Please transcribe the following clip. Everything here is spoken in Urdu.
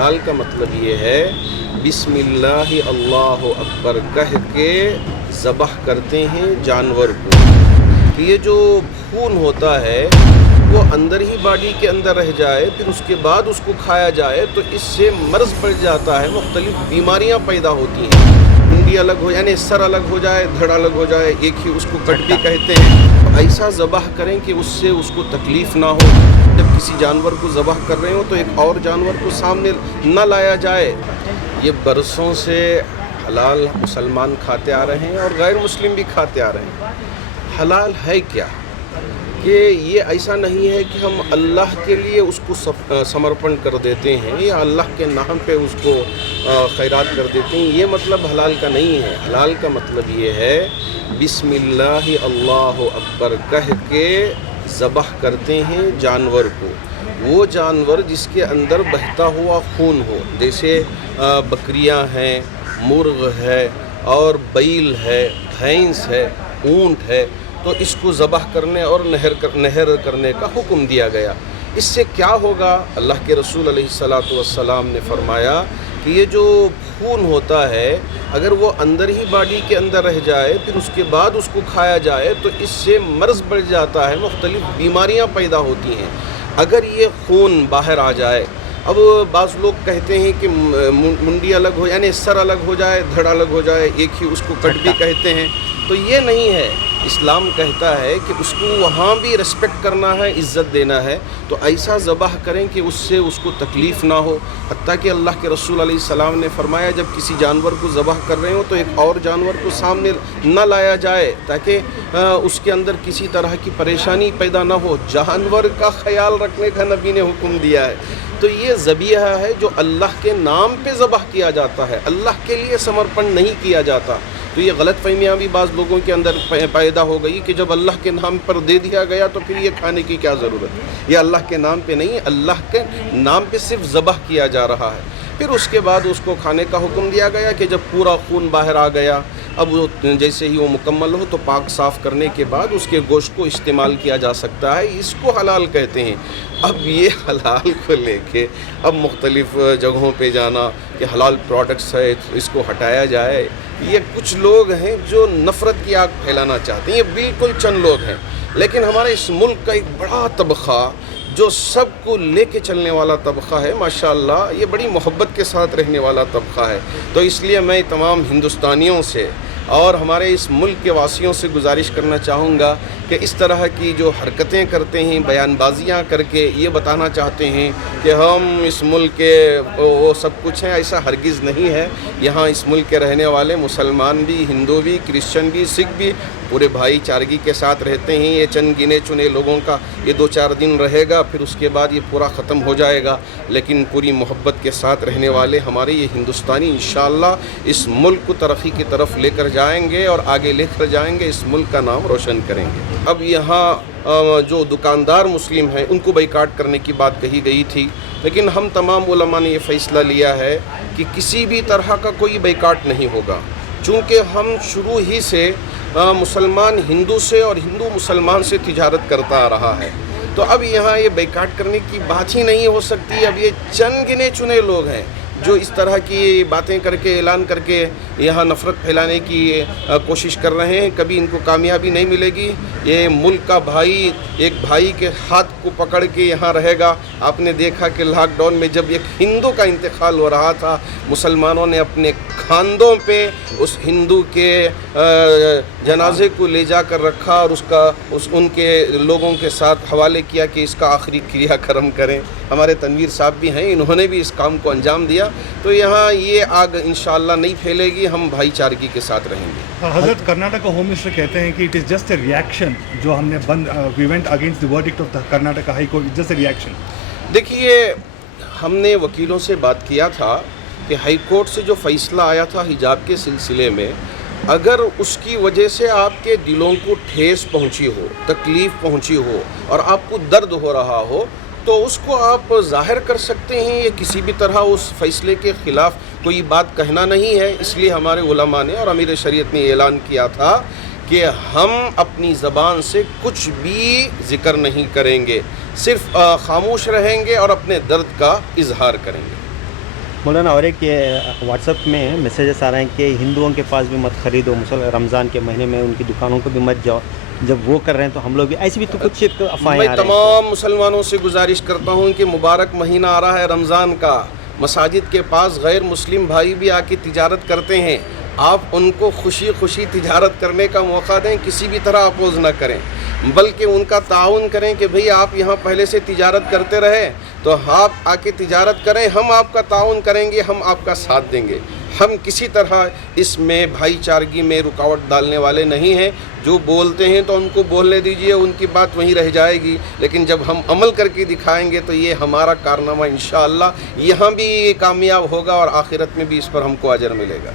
حلال کا مطلب یہ ہے بسم اللہ اللہ اکبر کہہ کے ذبح کرتے ہیں جانور کو. یہ جو خون ہوتا ہے وہ اندر ہی باڈی کے اندر رہ جائے، پھر اس کے بعد اس کو کھایا جائے تو اس سے مرض بڑھ جاتا ہے، مختلف بیماریاں پیدا ہوتی ہیں. منڈی الگ ہو یعنی سر الگ ہو جائے، دھڑ الگ ہو جائے، ایک ہی اس کو کٹ بھی کہتے ہیں. ایسا ذبح کریں کہ اس سے اس کو تکلیف نہ ہو. جب کسی جانور کو ذبح کر رہے ہوں تو ایک اور جانور کو سامنے نہ لایا جائے. یہ برسوں سے حلال مسلمان کھاتے آ رہے ہیں اور غیر مسلم بھی کھاتے آ رہے ہیں. حلال ہے کیا؟ کہ یہ ایسا نہیں ہے کہ ہم اللہ کے لیے اس کو سمرپن کر دیتے ہیں یا اللہ کے نام پہ اس کو خیرات کر دیتے ہیں. یہ مطلب حلال کا نہیں ہے. حلال کا مطلب یہ ہے بسم اللہ اللہ اکبر کہہ کے ذبح کرتے ہیں جانور کو. وہ جانور جس کے اندر بہتا ہوا خون ہو، جیسے بکریاں ہیں، مرغ ہے اور بیل ہے، بھینس ہے، اونٹ ہے، تو اس کو ذبح کرنے اور نہر کرنے کا حکم دیا گیا. اس سے کیا ہوگا؟ اللہ کے رسول علیہ الصلاۃ والسلام نے فرمایا کہ یہ جو خون ہوتا ہے اگر وہ اندر ہی باڈی کے اندر رہ جائے، پھر اس کے بعد اس کو کھایا جائے تو اس سے مرض بڑھ جاتا ہے، مختلف بیماریاں پیدا ہوتی ہیں. اگر یہ خون باہر آ جائے، اب بعض لوگ کہتے ہیں کہ منڈی الگ ہو یعنی سر الگ ہو جائے، دھڑ الگ ہو جائے، ایک ہی اس کو کٹ بھی کہتے ہیں، تو یہ نہیں ہے. اسلام کہتا ہے کہ اس کو وہاں بھی ریسپیکٹ کرنا ہے، عزت دینا ہے. تو ایسا ذبح کریں کہ اس سے اس کو تکلیف نہ ہو. حتیٰ کہ اللہ کے رسول علیہ السلام نے فرمایا جب کسی جانور کو ذبح کر رہے ہوں تو ایک اور جانور کو سامنے نہ لایا جائے تاکہ اس کے اندر کسی طرح کی پریشانی پیدا نہ ہو. جانور کا خیال رکھنے کا نبی نے حکم دیا ہے. تو یہ ذبیحہ ہے جو اللہ کے نام پہ ذبح کیا جاتا ہے، اللہ کے لیے سمرپن نہیں کیا جاتا. تو یہ غلط فہمیاں بھی بعض لوگوں کے اندر پیدا ہو گئی کہ جب اللہ کے نام پر دے دیا گیا تو پھر یہ کھانے کی کیا ضرورت ہے. یہ اللہ کے نام پہ نہیں، اللہ کے نام پہ صرف ذبح کیا جا رہا ہے. پھر اس کے بعد اس کو کھانے کا حکم دیا گیا کہ جب پورا خون باہر آ گیا، اب وہ جیسے ہی وہ مکمل ہو تو پاک صاف کرنے کے بعد اس کے گوشت کو استعمال کیا جا سکتا ہے. اس کو حلال کہتے ہیں. اب یہ حلال کو لے کے اب مختلف جگہوں پہ جانا کہ حلال پروڈکٹس ہے اس کو ہٹایا جائے، یہ کچھ لوگ ہیں جو نفرت کی آگ پھیلانا چاہتے ہیں. یہ بالکل چند لوگ ہیں، لیکن ہمارے اس ملک کا ایک بڑا طبقہ جو سب کو لے کے چلنے والا طبقہ ہے، ماشاءاللہ یہ بڑی محبت کے ساتھ رہنے والا طبقہ ہے. تو اس لیے میں تمام ہندوستانیوں سے اور ہمارے اس ملک کے واسیوں سے گزارش کرنا چاہوں گا کہ اس طرح کی جو حرکتیں کرتے ہیں، بیان بازیاں کر کے یہ بتانا چاہتے ہیں کہ ہم اس ملک کے وہ سب کچھ ہیں، ایسا ہرگز نہیں ہے. یہاں اس ملک کے رہنے والے مسلمان بھی، ہندو بھی، کرسچن بھی، سکھ بھی پورے بھائی چارگی کے ساتھ رہتے ہیں. یہ چند گنے چنے لوگوں کا یہ 2-4 دن رہے گا، پھر اس کے بعد یہ پورا ختم ہو جائے گا. لیکن پوری محبت کے ساتھ رہنے والے ہمارے یہ ہندوستانی انشاءاللہ اس ملک کو ترقی کی طرف لے کر جائیں گے اور آگے لے کر جائیں گے، اس ملک کا نام روشن کریں گے. اب یہاں جو دکاندار مسلم ہیں ان کو بائیکاٹ کرنے کی بات کہی گئی تھی، لیکن ہم تمام علماء نے یہ فیصلہ لیا ہے کہ کسی بھی طرح کا کوئی بائیکاٹ نہیں ہوگا. چونکہ ہم شروع ہی سے مسلمان ہندو سے اور ہندو مسلمان سے تجارت کرتا آ رہا ہے، تو اب یہاں یہ بائیکاٹ کرنے کی بات ہی نہیں ہو سکتی. اب یہ چند گنے چنے لوگ ہیں جو اس طرح کی باتیں کر کے اعلان کر کے یہاں نفرت پھیلانے کی کوشش کر رہے ہیں. کبھی ان کو کامیابی نہیں ملے گی. یہ ملک کا بھائی ایک بھائی کے ہاتھ کو پکڑ کے یہاں رہے گا. آپ نے دیکھا کہ لاک ڈاؤن میں جب ایک ہندو کا انتقال ہو رہا تھا، مسلمانوں نے اپنے کھاندوں پہ اس ہندو کے جنازے کو لے جا کر رکھا اور ان کے لوگوں کے ساتھ حوالے کیا کہ اس کا آخری کریا کرم کریں. ہمارے تنویر صاحب بھی ہیں، انہوں نے بھی اس کام کو انجام دیا. تو یہاں یہ آگ انشاءاللہ نہیں پھیلے گی، ہم بھائی چارگی کے ساتھ رہیں گے. حضرت کرناٹک ہوم منسٹر کہتے ہیں کہ it is just a reaction جو ہم نے we went against the verdict of Karnataka high court, just a reaction. دیکھیے، ہم نے وکیلوں سے بات کیا تھا کہ ہائی کورٹ سے جو فیصلہ آیا تھا حجاب کے سلسلے میں، اگر اس کی وجہ سے آپ کے دلوں کو ٹھیس پہنچی ہو، تکلیف پہنچی ہو اور آپ کو درد ہو رہا ہو تو اس کو آپ ظاہر کر سکتے ہیں. یہ کسی بھی طرح اس فیصلے کے خلاف کوئی بات کہنا نہیں ہے. اس لیے ہمارے علماء نے اور امیر شریعت نے اعلان کیا تھا کہ ہم اپنی زبان سے کچھ بھی ذکر نہیں کریں گے، صرف خاموش رہیں گے اور اپنے درد کا اظہار کریں گے. مولانا اور ایک یہ واٹس ایپ میں میسیجز آ رہے ہیں کہ ہندوؤں کے پاس بھی مت خریدو، رمضان کے مہینے میں ان کی دکانوں کو بھی مت جاؤ، جب وہ کر رہے ہیں تو ہم لوگ بھی، ایسی بھی تو کچھ افواہیں میں آ رہے ہیں۔ تمام مسلمانوں سے گزارش کرتا ہوں کہ مبارک مہینہ آ رہا ہے رمضان کا، مساجد کے پاس غیر مسلم بھائی بھی آ کے تجارت کرتے ہیں، آپ ان کو خوشی خوشی تجارت کرنے کا موقع دیں، کسی بھی طرح اپوز نہ کریں، بلکہ ان کا تعاون کریں کہ بھئی آپ یہاں پہلے سے تجارت کرتے رہے تو آپ آ کے تجارت کریں، ہم آپ کا تعاون کریں گے، ہم آپ کا ساتھ دیں گے، ہم کسی طرح اس میں بھائی چارگی میں رکاوٹ ڈالنے والے نہیں ہیں، جو بولتے ہیں تو ان کو بولنے دیجئے، ان کی بات وہیں رہ جائے گی، لیکن جب ہم عمل کر کے دکھائیں گے تو یہ ہمارا کارنامہ انشاءاللہ یہاں بھی کامیاب ہوگا اور آخرت میں بھی اس پر ہم کو اجر ملے گا۔